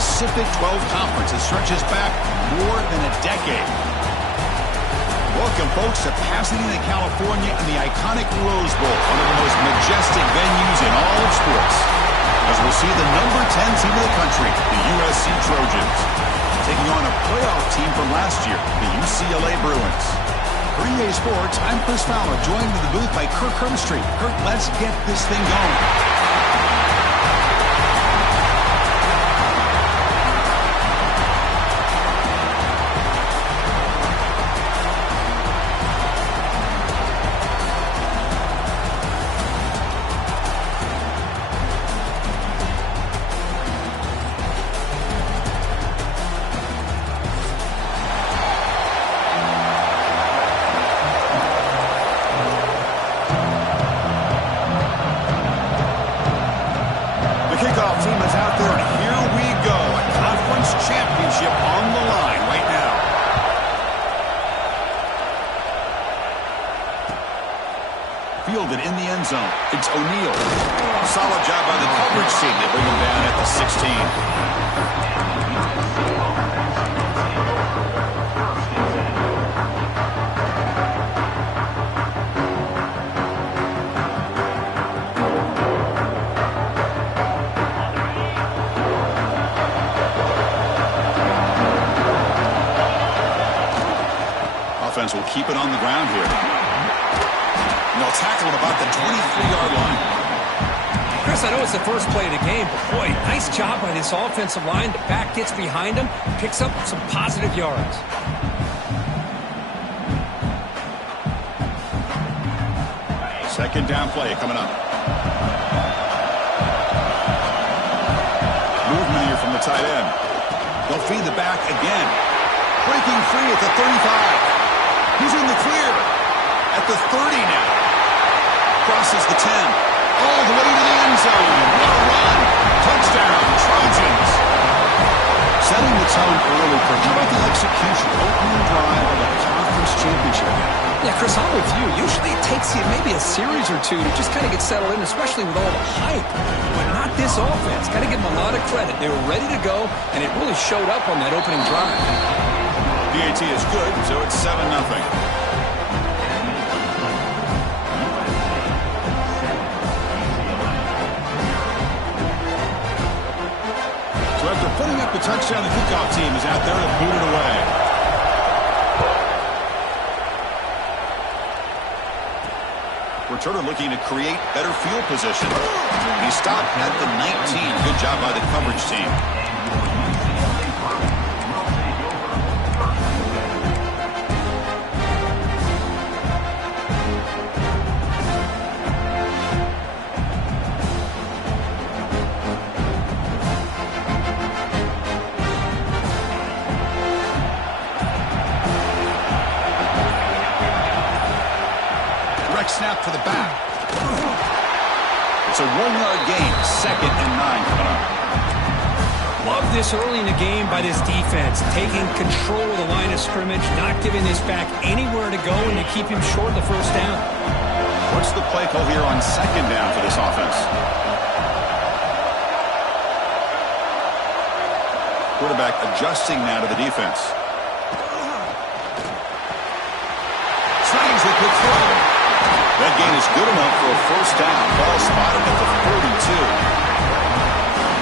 Pacific 12 Conference that stretches back more than a decade. Welcome, folks, to Pasadena, California, and the iconic Rose Bowl, one of the most majestic venues in all of sports, as we'll see the number 10 team of the country, the USC Trojans, taking on a playoff team from last year, the UCLA Bruins. For EA Sports, I'm Chris Fowler, joined in the booth by Kirk Herbstreit. Kirk, let's get this thing going. Fielded in the end zone. It's O'Neal. Solid job by the coverage team. They bring him down at the 16. Offense will keep it on the ground here. They'll tackle him about the 23-yard line. Chris, I know it's the first play of the game, but boy, nice job by this offensive line. The back gets behind him, picks up some positive yards. Second down play coming up. Movement here from the tight end. They'll feed the back again. Breaking free at the 35. He's in the clear. At the 30 now. Crosses the 10. All the way to the end zone. What a run. Touchdown, Trojans. Setting the tone early, Kirk. How about the execution? Opening drive of a conference championship game. Yeah, Chris, I'm with you. Usually it takes you maybe a series or two to just kind of get settled in, especially with all the hype. But not this offense. Got to give them a lot of credit. They were ready to go, and it really showed up on that opening drive. PAT is good, so it's 7-0. Putting up the touchdown, the kickoff team is out there to boot it away. Returner looking to create better field position. He stopped at the 19. Good job by the coverage team. Snap to the back. It's a 1-yard gain. 2nd and 9 coming up. Love this early in the game by this defense. Taking control of the line of scrimmage, not giving this back anywhere to go, and to keep him short of the first down. What's the play call here on 2nd down for this offense? Quarterback adjusting now to the defense. Tries the quick throw. That gain is good enough for a first down. Ball spotted at the 42.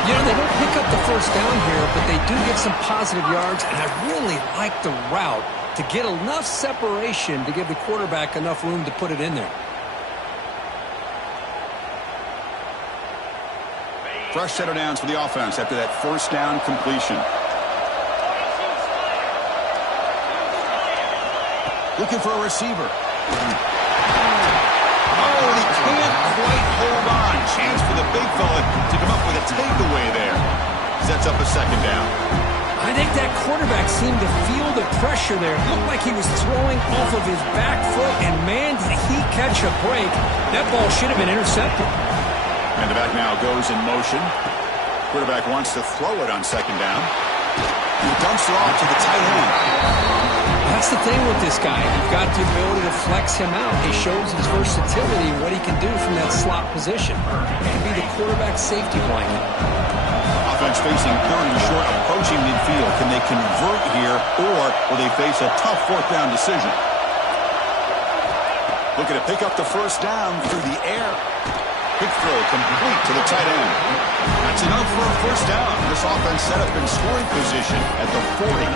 You know, they don't pick up the first down here, but they do get some positive yards, and I really like the route to get enough separation to give the quarterback enough room to put it in there. Fresh set of downs for the offense after that first down completion. Looking for a receiver. Oh, and he can't quite hold on. Chance for the big fella to come up with a takeaway there. Sets up a second down. I think that quarterback seemed to feel the pressure there. It looked like he was throwing off of his back foot, and man, did he catch a break. That ball should have been intercepted. And the back now goes in motion. Quarterback wants to throw it on second down. He dumps it off to the tight end. That's the thing with this guy. You've got the ability to flex him out. He shows his versatility and what he can do from that slot position. He can be the quarterback safety blanket. offense facing third and short, approaching midfield. Can they convert here, or will they face a tough fourth down decision? Looking to pick up the first down through the air. Quick throw complete to the tight end. That's enough for a first down. This offense set up in scoring position at the 40.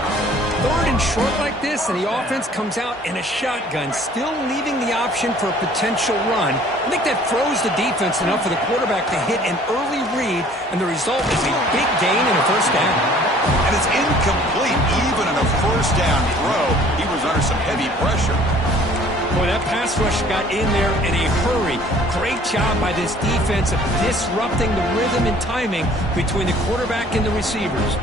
Third and short like this, and the offense comes out in a shotgun, still leaving the option for a potential run. I think that throws the defense enough for the quarterback to hit an early read, and the result is a big gain and a first down. And it's incomplete, even in a first down throw. He was under some heavy pressure. Boy, that pass rush got in there in a hurry. Great job by this defense of disrupting the rhythm and timing between the quarterback and the receivers.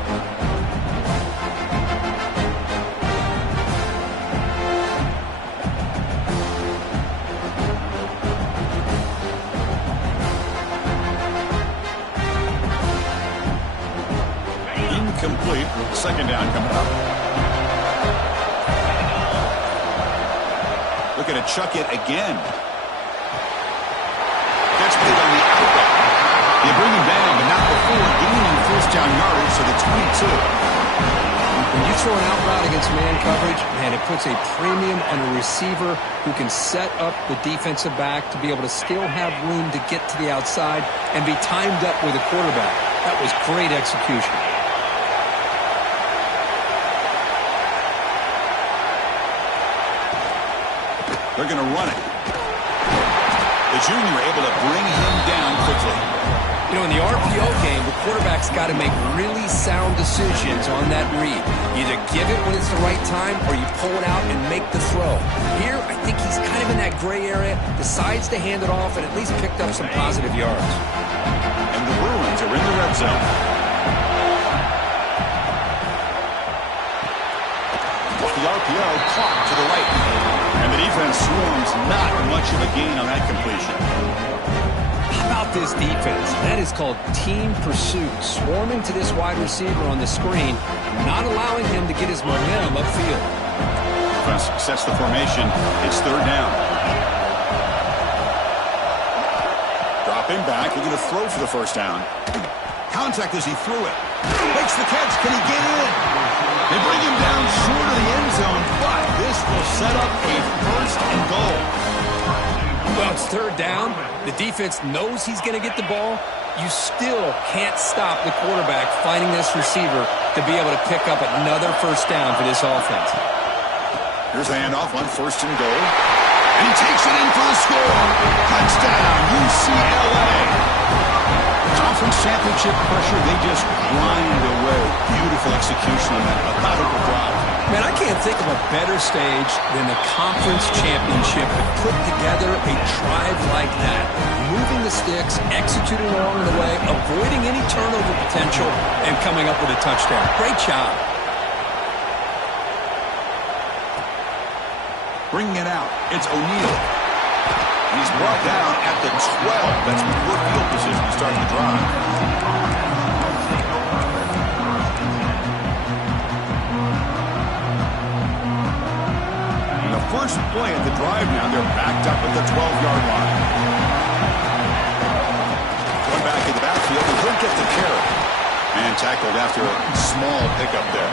Incomplete. Second down coming up. Looking to chuck it again. That's played on the outlet. They bring him down, but not before gaining first down yardage to the 22. When you throw an out route against man coverage, man, it puts a premium on a receiver who can set up the defensive back to be able to still have room to get to the outside and be timed up with a quarterback. That was great execution. They're going to run it. The junior able to bring him down quickly. You know, in the RPO game, the quarterback's got to make really sound decisions on that read. Either give it when it's the right time or you pull it out and make the throw. Here, I think he's kind of in that gray area, decides to hand it off and at least picked up some positive yards. And the Bruins are in the red zone. The RPO caught to the right. And the defense swarms, not much of a gain on that completion. How about this defense? That is called team pursuit. Swarming to this wide receiver on the screen, not allowing him to get his momentum upfield. Defense sets the formation. It's third down. Dropping back, looking to throw for the first down. Contact as he threw it. Makes the catch. Can he get in? They bring him down short of the end zone, but this will set up a first and goal. Well, it's third down. The defense knows he's going to get the ball. You still can't stop the quarterback finding this receiver to be able to pick up another first down for this offense. Here's a handoff on first and goal. And he takes it in for the score. Touchdown, UCLA. Conference championship pressure, they just grind away. Beautiful execution on that methodical drive. Man, I can't think of a better stage than the conference championship to put together a drive like that. Moving the sticks, executing along the way, avoiding any turnover potential, and coming up with a touchdown. Great job. Bringing it out, it's O'Neal. He's brought down at the 12. That's good field position to start the drive. And the first play of the drive now, they're backed up at the 12-yard line. Going back in the backfield, and he'll get the carry. And tackled after a small pickup there.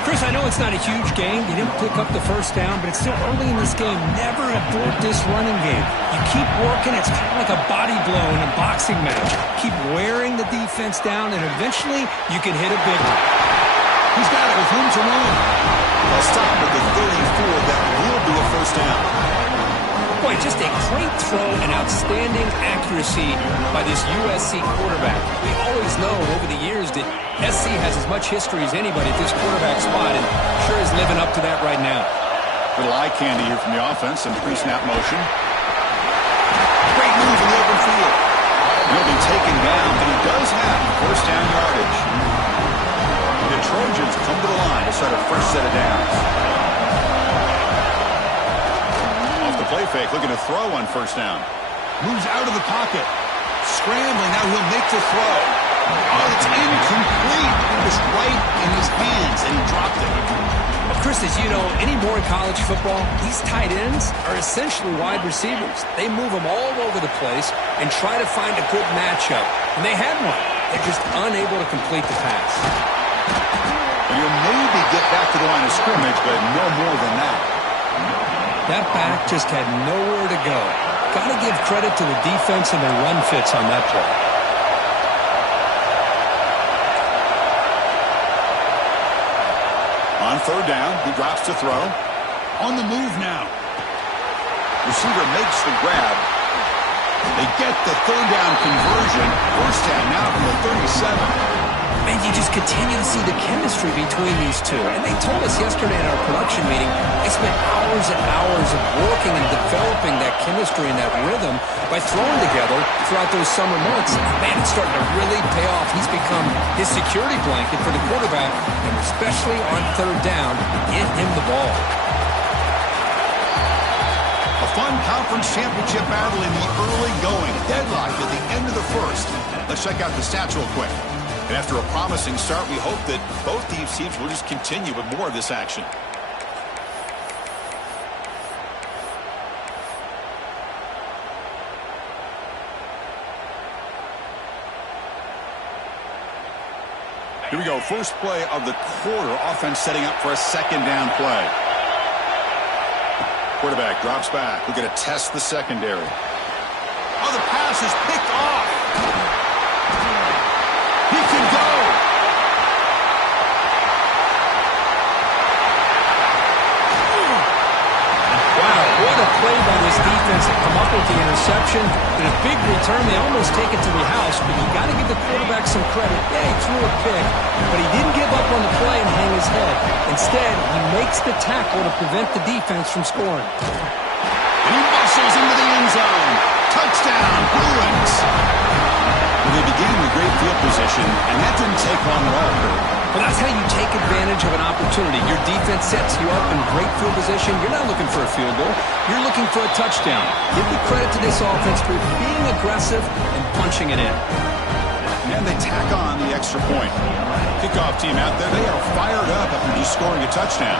Chris, I know it's not a huge game. You didn't pick up the first down, but it's still early in this game. Never abort this running game. You keep working. It's kind of like a body blow in a boxing match. Keep wearing the defense down, and eventually you can hit a big one. He's got it with room to run. A stop at the 34. That will be a first down. Boy, just a great throw and outstanding accuracy by this USC quarterback. We always know over the years that SC has as much history as anybody at this quarterback spot, and sure is living up to that right now. Little eye candy here from the offense and pre-snap motion. Great move in the open field. He'll be taken down, but he does have first down yardage. The Trojans come to the line to start a fresh set of downs. Off the play fake, looking to throw on first down. Moves out of the pocket. Scrambling, now he'll make the throw. Oh, it's incomplete. It was right in his hands, and he dropped it. Well, Chris, as you know, anymore in college football, these tight ends are essentially wide receivers. They move them all over the place and try to find a good matchup. And they had one. They're just unable to complete the pass. And he'll maybe get back to the line of scrimmage, but no more than that. That back just had nowhere to go. Got to give credit to the defense and their run fits on that play. On third down, he drops to throw. On the move now. Receiver makes the grab. They get the third down conversion. First down now from the 37. And you just continue to see the chemistry between these two. And they told us yesterday in our production meeting, they spent hours and hours of working and developing that chemistry and that rhythm by throwing together throughout those summer months. Man, it's starting to really pay off. He's become his security blanket for the quarterback, and especially on third down, get him the ball. A fun conference championship battle in the early going. Deadlock at the end of the first. Let's check out the stats real quick. And after a promising start, we hope that both these teams will just continue with more of this action. Here we go. First play of the quarter. Offense setting up for a second down play. Quarterback drops back. We're going to test the secondary. Oh, the pass is picked off. He can go. Wow, what a play by this defense to come up with the interception. And a big return. They almost take it to the house, but you got to give the quarterback some credit. Yeah, he threw a pick, but he didn't give up on the play and hang his head. Instead, he makes the tackle to prevent the defense from scoring. And he muscles into the end zone. Touchdown, Bruins. Well, they began with great field position, and that didn't take long at all. Well, that's how you take advantage of an opportunity. Your defense sets you up in great field position. You're not looking for a field goal. You're looking for a touchdown. Give the credit to this offense for being aggressive and punching it in. And they tack on the extra point. Kickoff team out there, they are fired up after just scoring a touchdown.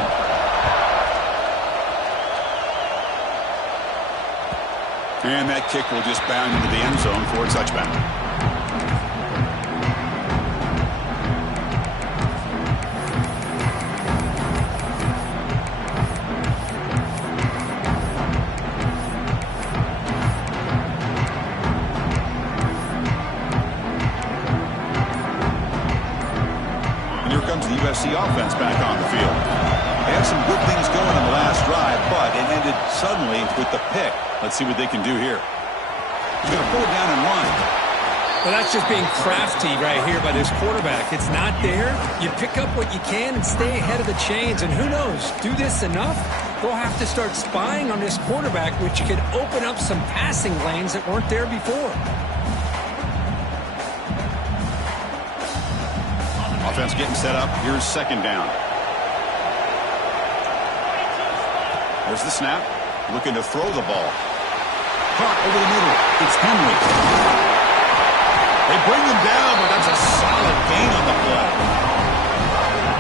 And that kick will just bound into the end zone for a touchback. And here comes the USC offense back on the field. They had some good things going on the last drive, but it ended suddenly with the pick. Let's see what they can do here. He's going to pull it down and run. Well, that's just being crafty right here by this quarterback. It's not there. You pick up what you can and stay ahead of the chains. And who knows, do this enough, they'll have to start spying on this quarterback, which could open up some passing lanes that weren't there before. Offense getting set up. Here's second down. There's the snap. Looking to throw the ball. Caught over the middle. It's Henry. They bring him down, but that's a solid gain on the play.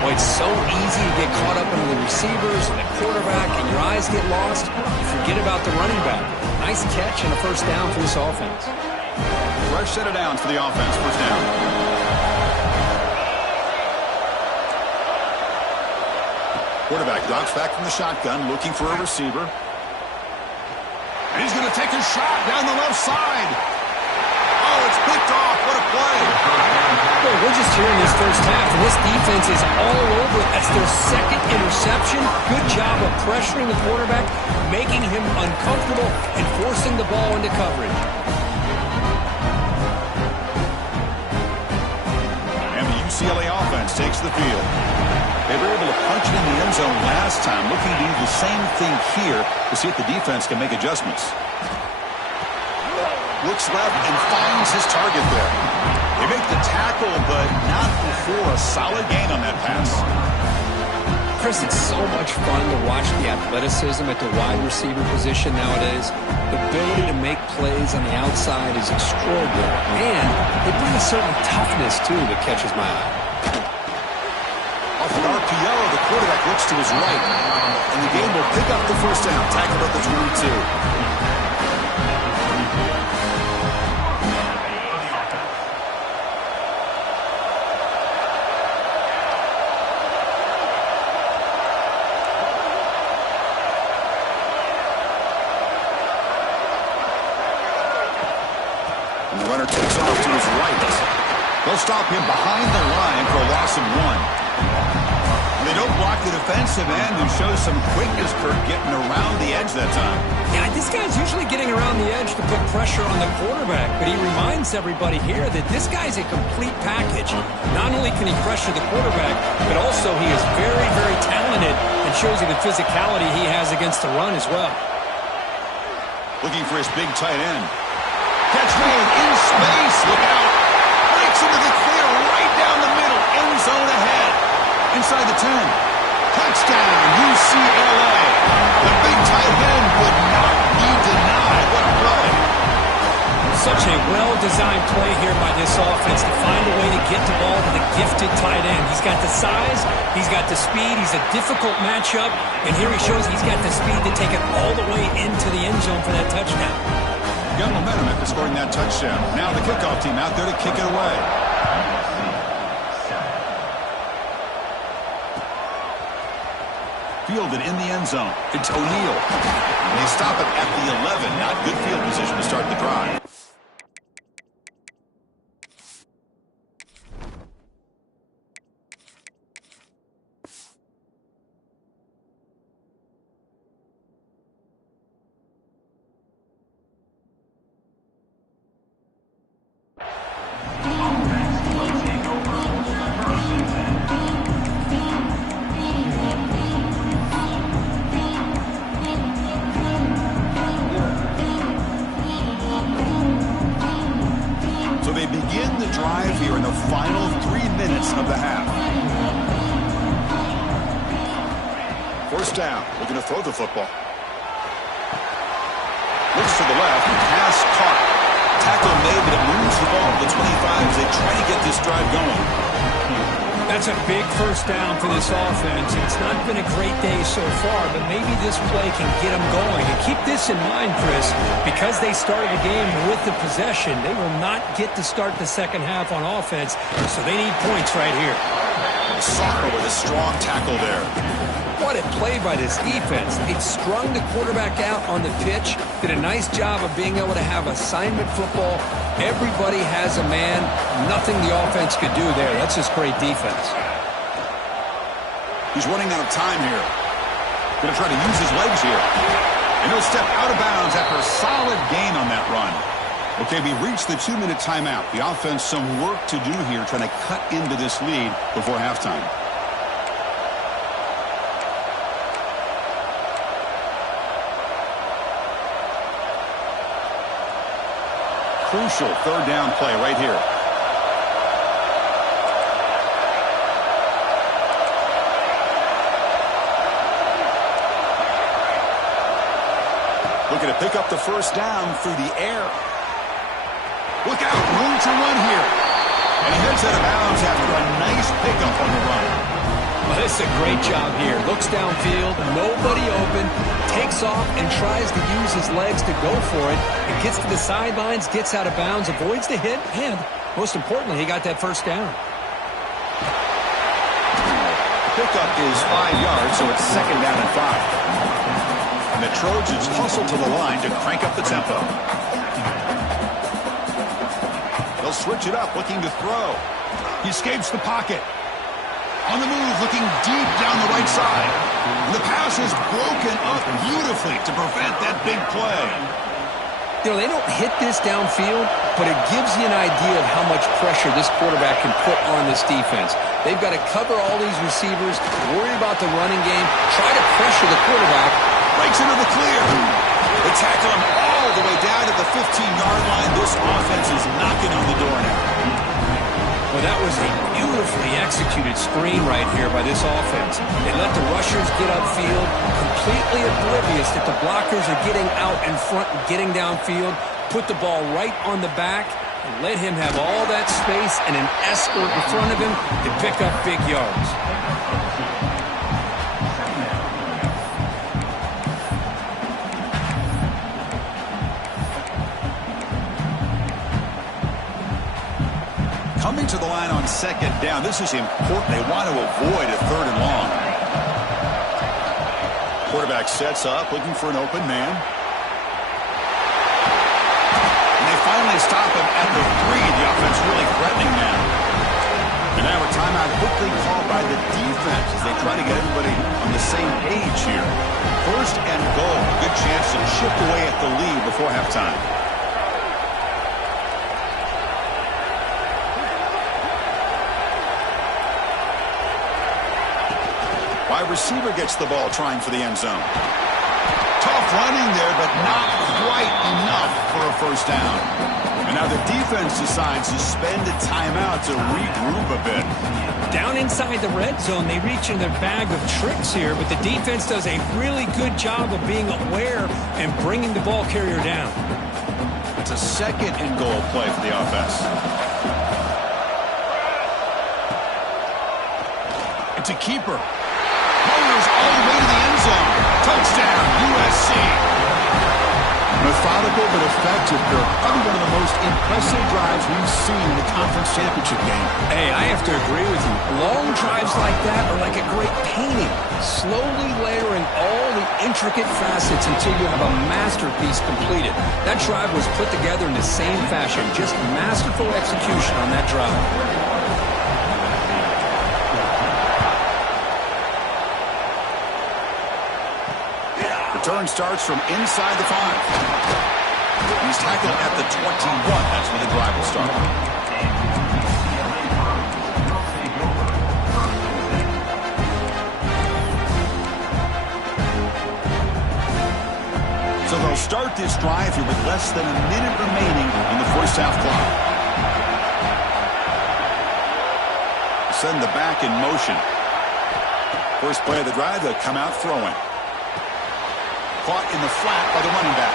Well, it's so easy to get caught up in the receivers and the quarterback, and your eyes get lost. You forget about the running back. Nice catch and a first down for this offense. Fresh set of downs for the offense. First down. Quarterback drops back from the shotgun, looking for a receiver. And he's going to take a shot down the left side. Oh, it's picked off. What a play. Well, we're just here in this first half, and this defense is all over it. That's their second interception. Good job of pressuring the quarterback, making him uncomfortable, and forcing the ball into coverage. And the UCLA offense takes the field. They were able to punch it in the end zone last time, looking to do the same thing here to see if the defense can make adjustments. Looks left and finds his target there. They make the tackle, but not before a solid gain on that pass. Chris, it's so much fun to watch the athleticism at the wide receiver position nowadays. The ability to make plays on the outside is extraordinary. And they bring a certain toughness, too, that catches my eye. Off an RPO, the quarterback looks to his right. And the game will pick up the first down, tackled at the 22. They'll stop him behind the line for a loss of 1. They don't block the defensive end and show some quickness, Kurt, getting around the edge that time. Yeah, this guy's usually getting around the edge to put pressure on the quarterback, but he reminds everybody here that this guy's a complete package. Not only can he pressure the quarterback, but also he is very, very talented and shows you the physicality he has against the run as well. Looking for his big tight end. Catch made in space. Look out. Breaks into the clear right down the middle. End zone ahead. Inside the 10. Touchdown, UCLA. The big tight end would not be denied. What a play. Such a well-designed play here by this offense to find a way to get the ball to the gifted tight end. He's got the size, he's got the speed, he's a difficult matchup, and here he shows he's got the speed to take it all the way into the end zone for that touchdown. Got momentum after scoring that touchdown. Now the kickoff team out there to kick it away. Fielded in the end zone. It's O'Neal. They stop it at the 11. Not good field position to start the drive. First down, looking to throw the football. Looks to the left, pass caught. Tackle made, but it moves the ball to the 25 as they try to get this drive going. That's a big first down for this offense. It's not been a great day so far, but maybe this play can get them going. And keep this in mind, Chris, because they started the game with the possession, they will not get to start the second half on offense, so they need points right here. Soccer with a strong tackle there. What a play by this defense. It strung the quarterback out on the pitch, did a nice job of being able to have assignment football. Everybody has a man. Nothing the offense could do there. That's just great defense. He's running out of time here. Going to try to use his legs here. And he'll step out of bounds after a solid gain on that run. Okay, we reached the 2-minute timeout. The offense some work to do here trying to cut into this lead before halftime. Crucial third down play right here. Looking to pick up the first down through the air. Look out, room to run here. And he heads out of bounds after a nice pickup on the run. Well, this is a great job here. Looks downfield, nobody open, takes off and tries to use his legs to go for it. It gets to the sidelines, gets out of bounds, avoids the hit, and most importantly, he got that first down. Pickup is 5 yards, so it's second down and 5. And the Trojans hustle to the line to crank up the tempo. They'll switch it up, looking to throw. He escapes the pocket. On the move, looking deep down the right side. And the pass is broken up beautifully to prevent that big play. You know, they don't hit this downfield, but it gives you an idea of how much pressure this quarterback can put on this defense. They've got to cover all these receivers, worry about the running game, try to pressure the quarterback. Breaks into the clear. They tackle him all the way down to the 15-yard line. This offense is knocking on the door now. Well, that was a beautifully executed screen right here by this offense. They let the rushers get upfield, completely oblivious that the blockers are getting out in front and getting downfield, put the ball right on the back, and let him have all that space and an escort in front of him to pick up big yards. Coming to the line on second down. This is important. They want to avoid a third and long. Quarterback sets up, looking for an open man. And they finally stop him at the 3. The offense really threatening now. likely called by the defense as they try to get everybody on the same page here. First and goal. Good chance to chip away at the lead before halftime. Wide receiver gets the ball trying for the end zone. Tough running there, but not quite enough for a first down. And now the defense decides to spend a timeout to regroup a bit. Down inside the red zone, they reach in their bag of tricks here, but the defense does a really good job of being aware and bringing the ball carrier down. It's a second and goal play for the offense. It's a keeper. Powers all the way to the end zone. Touchdown, USC. Methodical but effective, Kirk. Probably one of the most impressive drives we've seen in the conference championship game. Hey, I have to agree with you. Long drives like that are like a great painting. Slowly layering all the intricate facets until you have a masterpiece completed. That drive was put together in the same fashion. Just masterful execution on that drive. Return starts from inside the 5. He's tackled at the 21. That's where the drive will start. So they'll start this drive here with less than a minute remaining in the first half clock. Send the back in motion. First play of the drive, they'll come out throwing. Caught in the flat by the running back.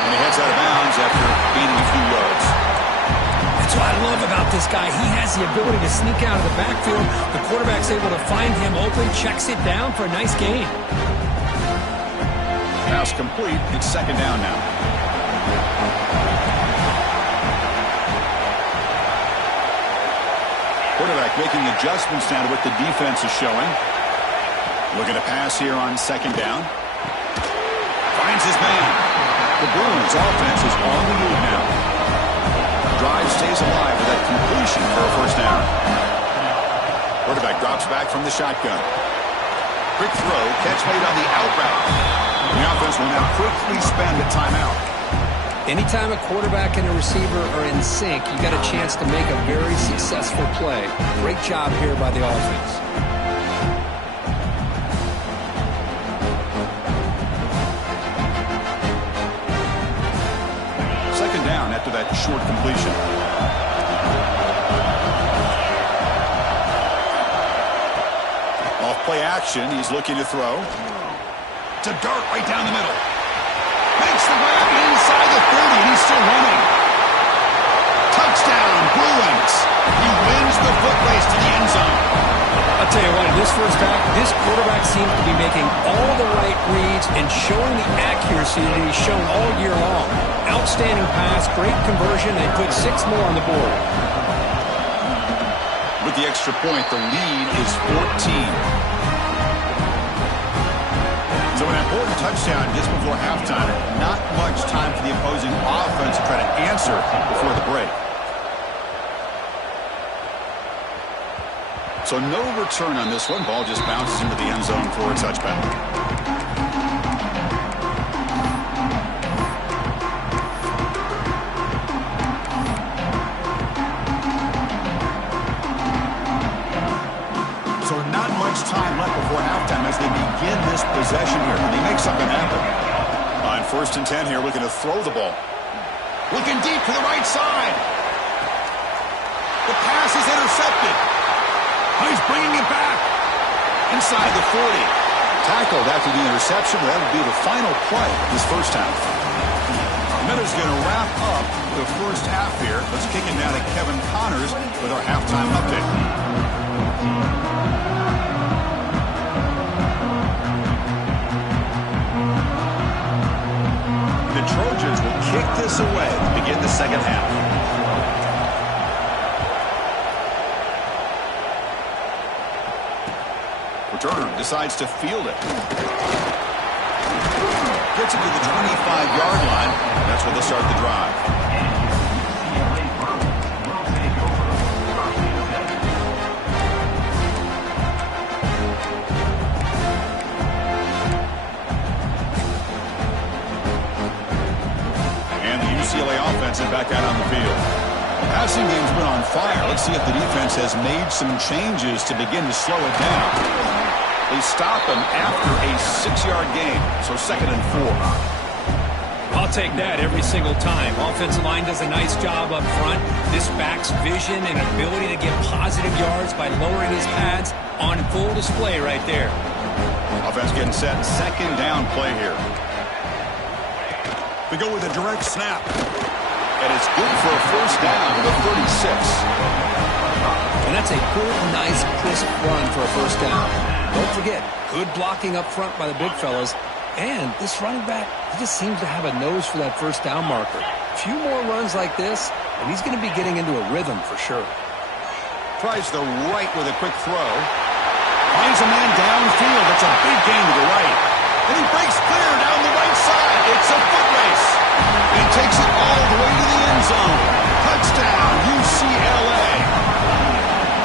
And he heads out of bounds after gaining a few yards. That's what I love about this guy. He has the ability to sneak out of the backfield. The quarterback's able to find him open, checks it down for a nice gain. Pass complete. It's second down now. Quarterback making adjustments now to what the defense is showing. Looking to pass here on second down. Finds his man. The Bruins offense is on the move now. Drive stays alive with that completion for a first down. Quarterback drops back from the shotgun. Quick throw, catch made on the out route. The offense will now quickly spend a timeout. Anytime a quarterback and a receiver are in sync, you got a chance to make a very successful play. Great job here by the offense. After that short completion. Off play action. He's looking to throw. To dart right down the middle. Makes the grab inside the 30. And he's still running. Touchdown, Bruins. He wins the foot race to the end zone. I'll tell you what, in this first half, this quarterback seems to be making all the right reads and showing the accuracy that he's shown all year long. Outstanding pass, great conversion, and put 6 more on the board. With the extra point, the lead is 14. So an important touchdown just before halftime. Not much time for the opposing offense to try to answer before the break. So no return on this one. Ball just bounces into the end zone for a touchback. So not much time left before halftime as they begin this possession here. Can they make something happen? On first and 10 here, looking to throw the ball. Looking deep to the right side. The pass is intercepted. He's bringing it back. Inside the 40. Tackled after the interception. That would be the final play this first half. Miller's going to wrap up the first half here. Let's kick it down to Kevin Connors with our halftime update. The Trojans will kick this away to begin the second half. Returner decides to field it. Gets it to the 25-yard line. That's where they'll start the drive. back out on the field. The passing game's been on fire. Let's see if the defense has made some changes to begin to slow it down. They stop him after a 6-yard gain, so 2nd and 4. I'll take that every single time. Offensive line does a nice job up front. This back's vision and ability to get positive yards by lowering his pads on full display right there. Offense getting set. 2nd down play here. We go with a direct snap. And it's good for a 1st down to the 36. And that's a good, nice, crisp run for a 1st down. Don't forget, good blocking up front by the big fellas. And this running back, he just seems to have a nose for that 1st down marker. A few more runs like this, and he's going to be getting into a rhythm for sure. Tries the right with a quick throw. Finds a man downfield. That's a big gain to the right. And he breaks clear down the right side. It's a foot race. He takes it all the way to the end zone. Touchdown, UCLA.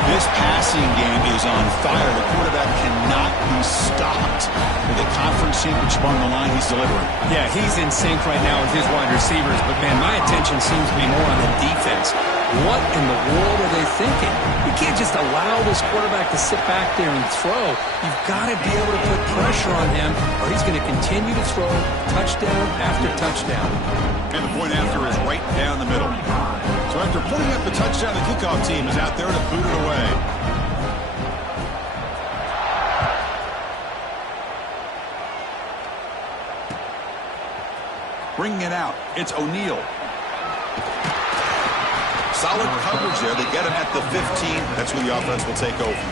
This passing game is on fire. The quarterback cannot be stopped. With the conference championship on the line, he's delivering. Yeah, he's in sync right now with his wide receivers. But, man, my attention seems to be more on the defense. What in the world are they thinking? You can't just allow this quarterback to sit back there and throw. You've got to be able to put pressure on him, or he's going to continue to throw touchdown after touchdown. And the point after is right down the middle. So after putting up the touchdown, the kickoff team is out there to boot it away. Bringing it out, it's O'Neal. Solid coverage there. They get him at the 15. That's when the offense will take over.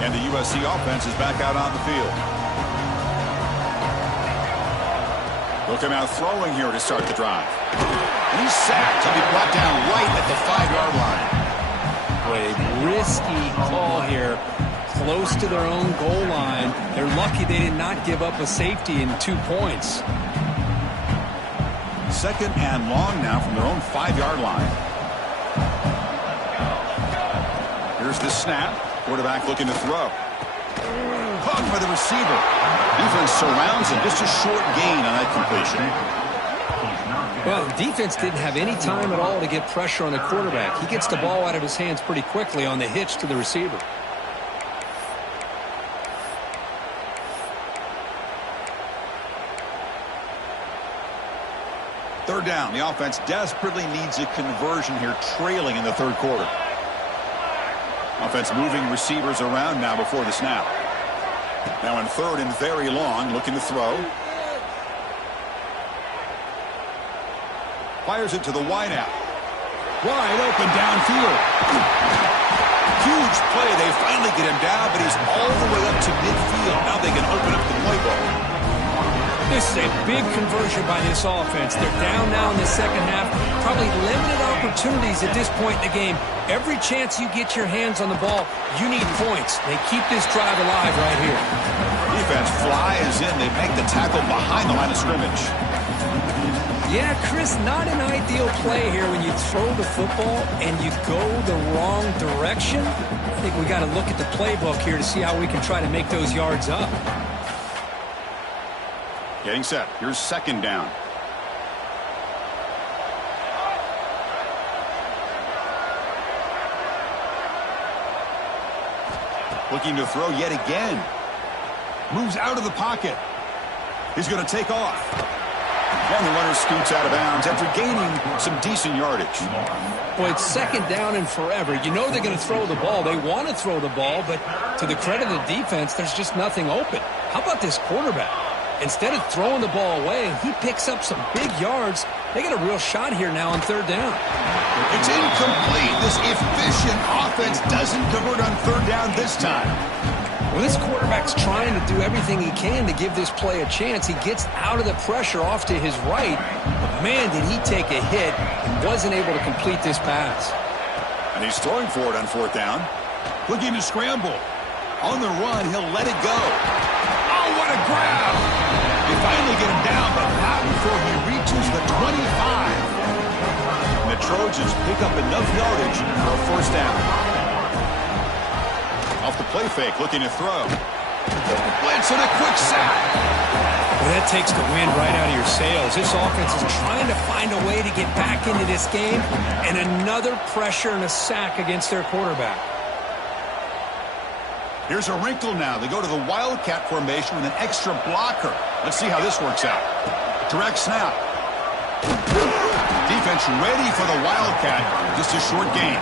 And the USC offense is back out on the field. They'll come out throwing here to start the drive. And he's sacked. He'll be brought down right at the 5-yard line. A risky call here. Close to their own goal line. They're lucky they did not give up a safety in 2 points. 2nd and long now from their own 5-yard line. Here's the snap. Quarterback looking to throw. Caught by the receiver. Defense surrounds him. Just a short gain on that completion. Well, the defense didn't have any time at all to get pressure on the quarterback. He gets the ball out of his hands pretty quickly on the hitch to the receiver. Third down. The offense desperately needs a conversion here, trailing in the 3rd quarter. Offense moving receivers around now before the snap. Now in 3rd and very long, looking to throw. Fires it to the wideout. Wide open downfield. Huge play. They finally get him down, but he's all the way up to midfield. Now they can open up the playbook. This is a big conversion by this offense. They're down now in the 2nd half. Probably limited opportunities at this point in the game. Every chance you get your hands on the ball, you need points. They keep this drive alive right here. Defense flies in. They make the tackle behind the line of scrimmage. Yeah, Chris, not an ideal play here when you throw the football and you go the wrong direction. I think we got to look at the playbook here to see how we can try to make those yards up. Getting set. Here's 2nd down. Looking to throw yet again. Moves out of the pocket. He's going to take off. And the runner scoots out of bounds after gaining some decent yardage. Boy, it's 2nd down and forever. You know they're going to throw the ball. They want to throw the ball, but to the credit of the defense, there's just nothing open. How about this quarterback? Instead of throwing the ball away, he picks up some big yards. They got a real shot here now on 3rd down. It's incomplete. This efficient offense doesn't convert on 3rd down this time. Well, this quarterback's trying to do everything he can to give this play a chance. He gets out of the pressure off to his right. But, man, did he take a hit and wasn't able to complete this pass. And he's throwing for it on 4th down. Looking to scramble. On the run, he'll let it go. Oh, what a grab! They finally get him down, but not before he reaches the 25. And the Trojans pick up enough yardage for a 1st down. Off the play fake, looking to throw. Blitz and a quick sack. Well, that takes the wind right out of your sails. This offense is trying to find a way to get back into this game, and another pressure and a sack against their quarterback. Here's a wrinkle now. They go to the Wildcat formation with an extra blocker. Let's see how this works out. Direct snap. Defense ready for the Wildcat. Just a short gain.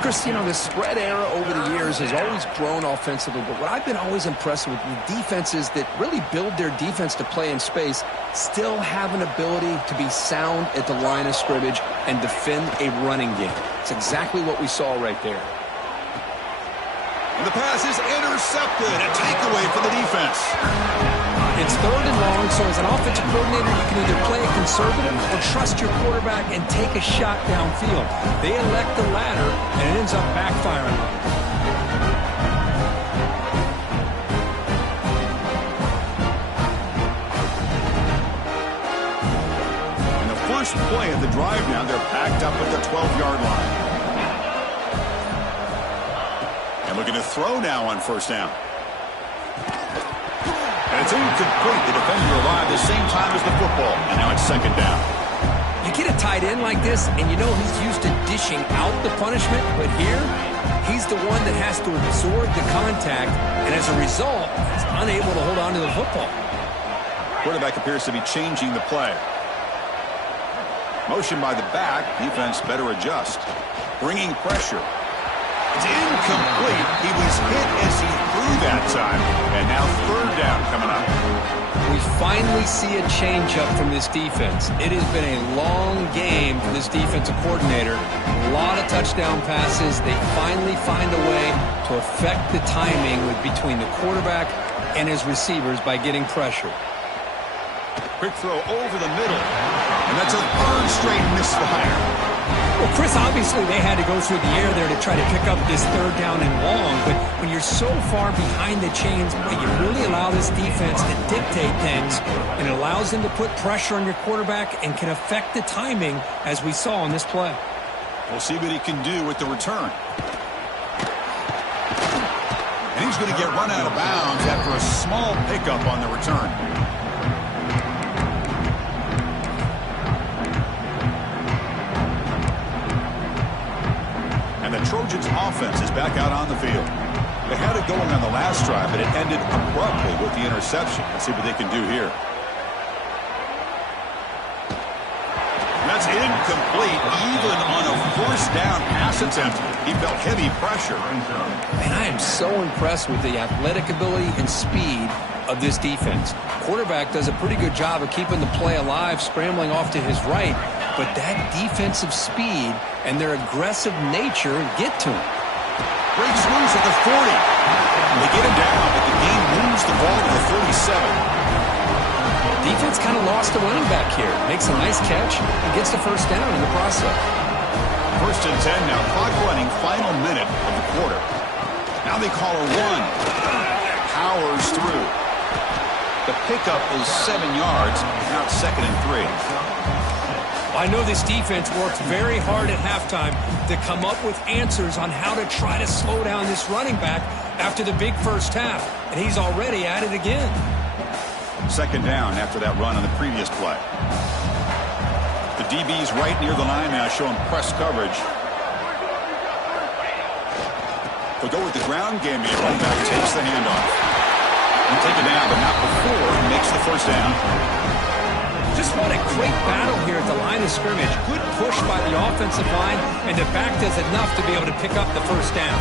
Chris, you know, the spread era over the years has always grown offensively, but what I've been always impressed with the defenses that really build their defense to play in space still have an ability to be sound at the line of scrimmage and defend a running game. It's exactly what we saw right there. And the pass is intercepted. A takeaway for the defense. It's 3rd and long, so as an offensive coordinator, you can either play it conservative or trust your quarterback and take a shot downfield. They elect the latter, and it ends up backfiring on them. And the first play of the drive now, they're backed up at the 12-yard line. And looking to throw now on first down. And it's incomplete. The defender arrived at the same time as the football. And now it's 2nd down. You get a tight end like this, and you know he's used to dishing out the punishment, but here, he's the one that has to absorb the contact, and as a result, he's unable to hold on to the football. Quarterback appears to be changing the play. Motion by the back. Defense better adjust. Bringing pressure. It's incomplete. He was hit as he threw that time. And now 3rd down coming up. We finally see a change-up from this defense. It has been a long game for this defensive coordinator. A lot of touchdown passes. They finally find a way to affect the timing between the quarterback and his receivers by getting pressure. Quick throw over the middle. And that's a 3rd straight misfire. Well, Chris, obviously they had to go through the air there to try to pick up this 3rd down and long, but when you're so far behind the chains, you really allow this defense to dictate things, and it allows them to put pressure on your quarterback and can affect the timing, as we saw on this play. We'll see what he can do with the return. And he's going to get run out of bounds after a small pickup on the return. And the Trojans' offense is back out on the field. They had it going on the last drive, but it ended abruptly with the interception. Let's see what they can do here. That's incomplete. Even on a 1st down pass attempt, he felt heavy pressure. Man, I am so impressed with the athletic ability and speed of this defense. Quarterback does a pretty good job of keeping the play alive, scrambling off to his right, but that defensive speed and their aggressive nature get to him. Breaks loose at the 40. They get him down, but the game moves the ball to the 37. Defense kind of lost the running back here. Makes a nice catch and gets the 1st down in the process. 1st and 10 now. Clock running, final minute of the quarter. Now they call a run. Powers through. The pickup is 7 yards. Now it's 2nd and 3. I know this defense worked very hard at halftime to come up with answers on how to try to slow down this running back after the big 1st half, and he's already at it again. 2nd down after that run on the previous play. The DB's right near the line now, showing press coverage. They'll go with the ground game here. Running back takes the handoff. He'll take it down, but not before he makes the 1st down. Just what a great battle here at the line of scrimmage. Good push by the offensive line, and the back does enough to be able to pick up the 1st down.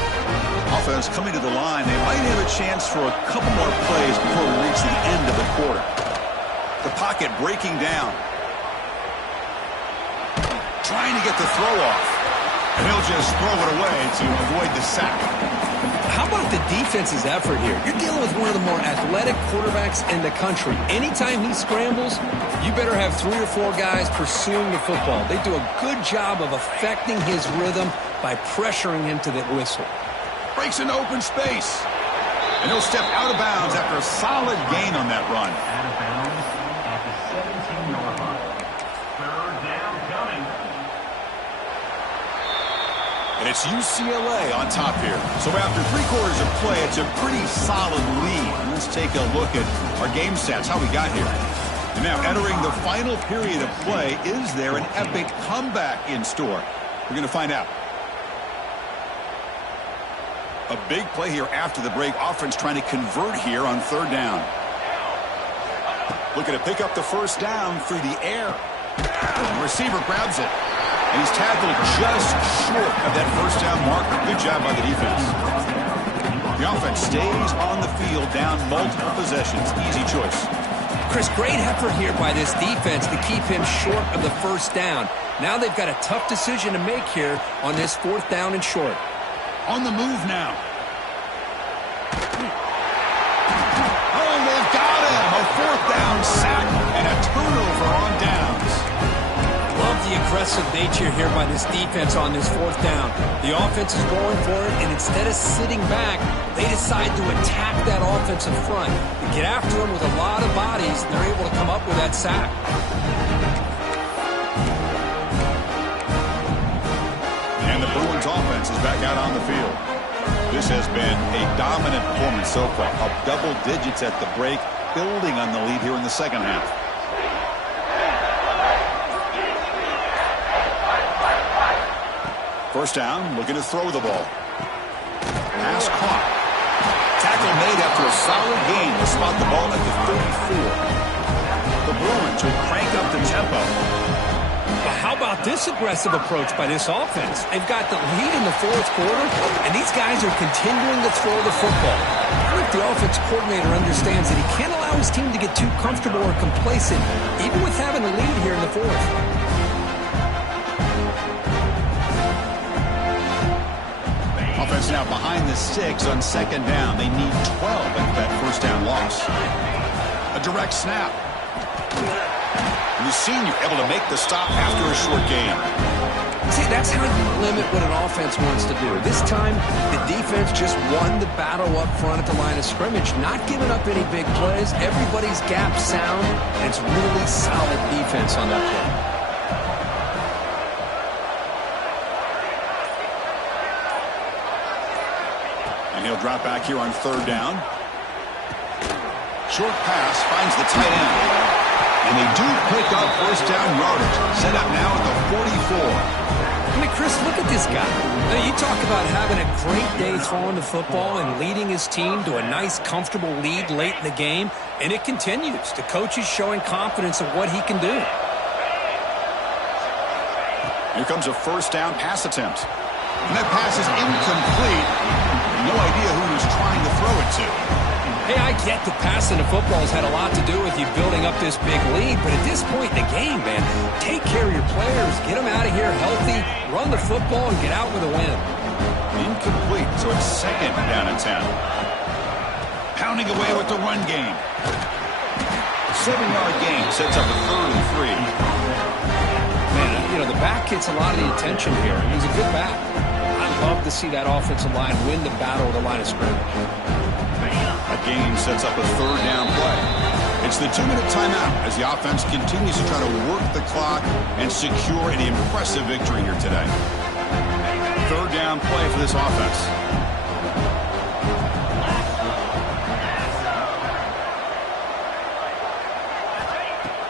Offense coming to the line. They might have a chance for a couple more plays before we reach the end of the quarter. The pocket breaking down. Trying to get the throw off. And he'll just throw it away to avoid the sack. How about the defense's effort here? You're dealing with one of the more athletic quarterbacks in the country. Anytime he scrambles, you better have 3 or 4 guys pursuing the football. They do a good job of affecting his rhythm by pressuring him to the whistle. Breaks into open space. And he'll step out of bounds after a solid gain on that run. Out of bounds at the 17-yard line. 3rd down coming. And It's UCLA on top here. So after 3 quarters of play, it's a pretty solid lead. Let's take a look at our game stats, how we got here. And now entering the final period of play, is there an epic comeback in store? We're going to find out. A big play here after the break. Offense trying to convert here on 3rd down. Looking to pick up the 1st down through the air. The receiver grabs it. And he's tackled just short of that 1st down marker. Good job by the defense. The offense stays on the field down multiple possessions. Easy choice. Chris, great effort here by this defense to keep him short of the 1st down. Now they've got a tough decision to make here on this 4th down and short. On the move now. Oh, they've got him. A 4th down sack and a turnover on downs. Love the aggressive nature here by this defense on this 4th down. The offense is going for it, and instead of sitting back, they decide to attack that offensive front. They get after them with a lot of bodies, and they're able to come up with that sack. And the Bruins offense is back out on the field. This has been a dominant performance so far. Up double digits at the break, building on the lead here in the 2nd half. First down, looking to throw the ball. Pass caught. Tackle made after a solid gain to spot the ball at the 34. The Bruins will crank up the tempo. But how about this aggressive approach by this offense? They've got the lead in the 4th quarter, and these guys are continuing to throw the football. I don't know if the offense coordinator understands that he can't allow his team to get too comfortable or complacent, even with having the lead here in the 4th. Offense now behind the 6 on 2nd down. They need 12 after that 1st down loss. A direct snap. And the senior able to make the stop after a short gain. See, that's how you limit what an offense wants to do. This time, the defense just won the battle up front at the line of scrimmage, not giving up any big plays. Everybody's gap sound, and it's really solid defense on that play. And he'll drop back here on 3rd down. Short pass finds the tight end. And they do pick up 1st down yardage. Set up now at the 44. I mean, Chris, look at this guy. Now, you talk about having a great day throwing the football and leading his team to a nice, comfortable lead late in the game, and it continues. The coach is showing confidence of what he can do. Here comes a 1st down pass attempt. And that pass is incomplete. No idea who he's trying to throw it to. Hey, I get that passing the football has had a lot to do with you building up this big lead, but at this point in the game, man, take care of your players, get them out of here healthy, run the football, and get out with a win. Incomplete, so it's 2nd down and 10. Pounding away with the run game. 7-yard gain sets up a 3rd and 3. Man, you know, the back gets a lot of the attention here. He's a good back. I love to see that offensive line win the battle at the line of scrimmage. A gain sets up a 3rd down play. It's the 2-minute timeout as the offense continues to try to work the clock and secure an impressive victory here today. 3rd down play for this offense.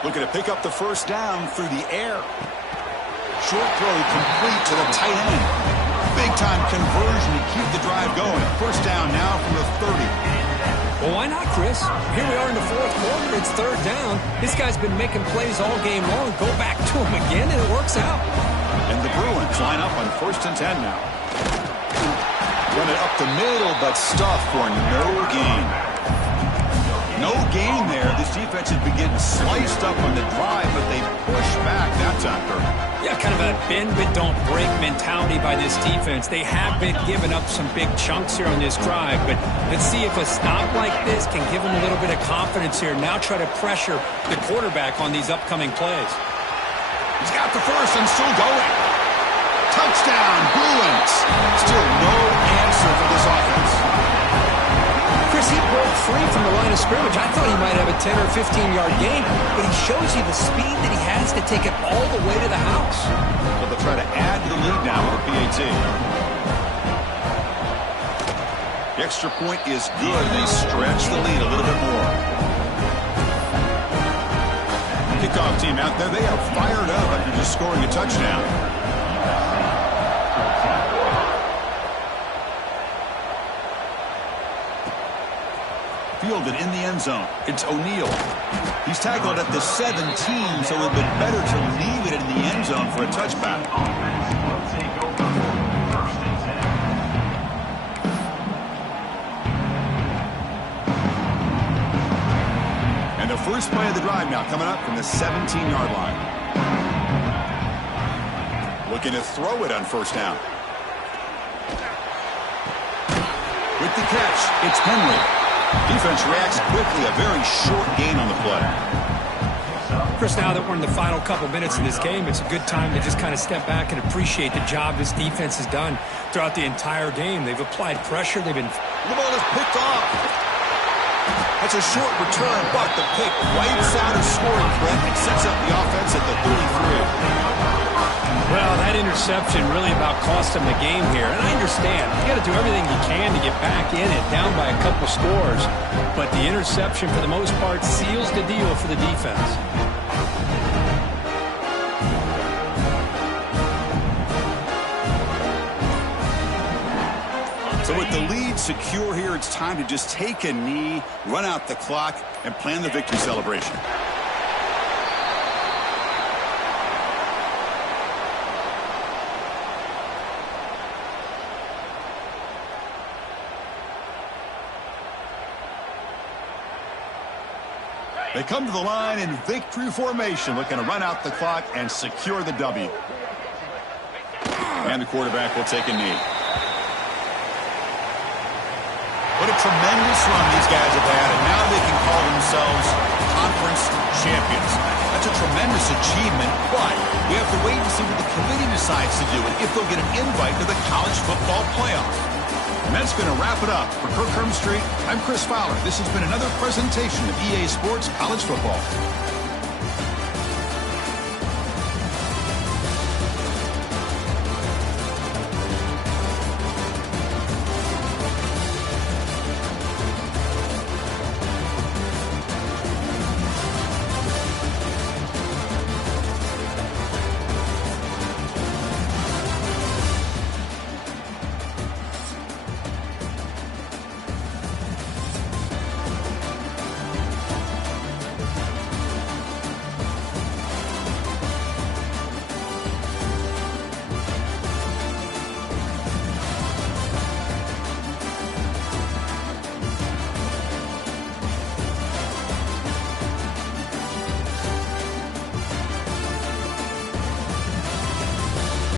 Looking to pick up the 1st down through the air. Short throw complete to the tight end. Big-time conversion to keep the drive going. 1st down now from the 30. Well, why not, Chris? Here we are in the 4th quarter. It's 3rd down. This guy's been making plays all game long. Go back to him again, and it works out. And the Bruins line up on 1st and 10 now. Run it up the middle, but stuffed for no gain. No gain there. This defense has been getting sliced up on the drive, but they push back that time, Kirk. Yeah, kind of a bend but don't break mentality by this defense. They have been giving up some big chunks here on this drive, but let's see if a stop like this can give them a little bit of confidence here. Now try to pressure the quarterback on these upcoming plays. He's got the 1st and still going. Touchdown, Bruins. Still no answer for this offense. Chris, he broke free from the line of scrimmage. I thought he might have a 10 or 15-yard gain, but he shows you the speed that he has to take it all the way to the house. But they'll try to add to the lead now with a PAT. The extra point is good. They stretch the lead a little bit more. Kickoff team out there. They are fired up after just scoring a touchdown. Fielded in the end zone. It's O'Neal. He's tackled at the 17, so it would have been better to leave it in the end zone for a touchback. And the first play of the drive now coming up from the 17-yard line. Looking to throw it on first down. With the catch, it's Henry. Defense reacts quickly. A very short gain on the play. Chris, now that we're in the final couple minutes of this game, it's a good time to just kind of step back and appreciate the job this defense has done throughout the entire game. They've applied pressure. They've been... The ball is picked off. That's a short return, but the pick wipes out a scoring threat and sets up the offense at the 33. Well, that interception really about cost them the game here. And I understand. You got to do everything you can to get back in it, down by a couple scores. But the interception, for the most part, seals the deal for the defense. So with the lead secure here, it's time to just take a knee, run out the clock, and plan the victory celebration. They come to the line in victory formation, looking to run out the clock and secure the W. And the quarterback will take a knee. What a tremendous run these guys have had, and now they can call themselves conference champions. That's a tremendous achievement, but we have to wait and see what the committee decides to do and if they'll get an invite to the college football playoff. And that's going to wrap it up. For Kirk Herbstreit, I'm Chris Fowler. This has been another presentation of EA Sports College Football.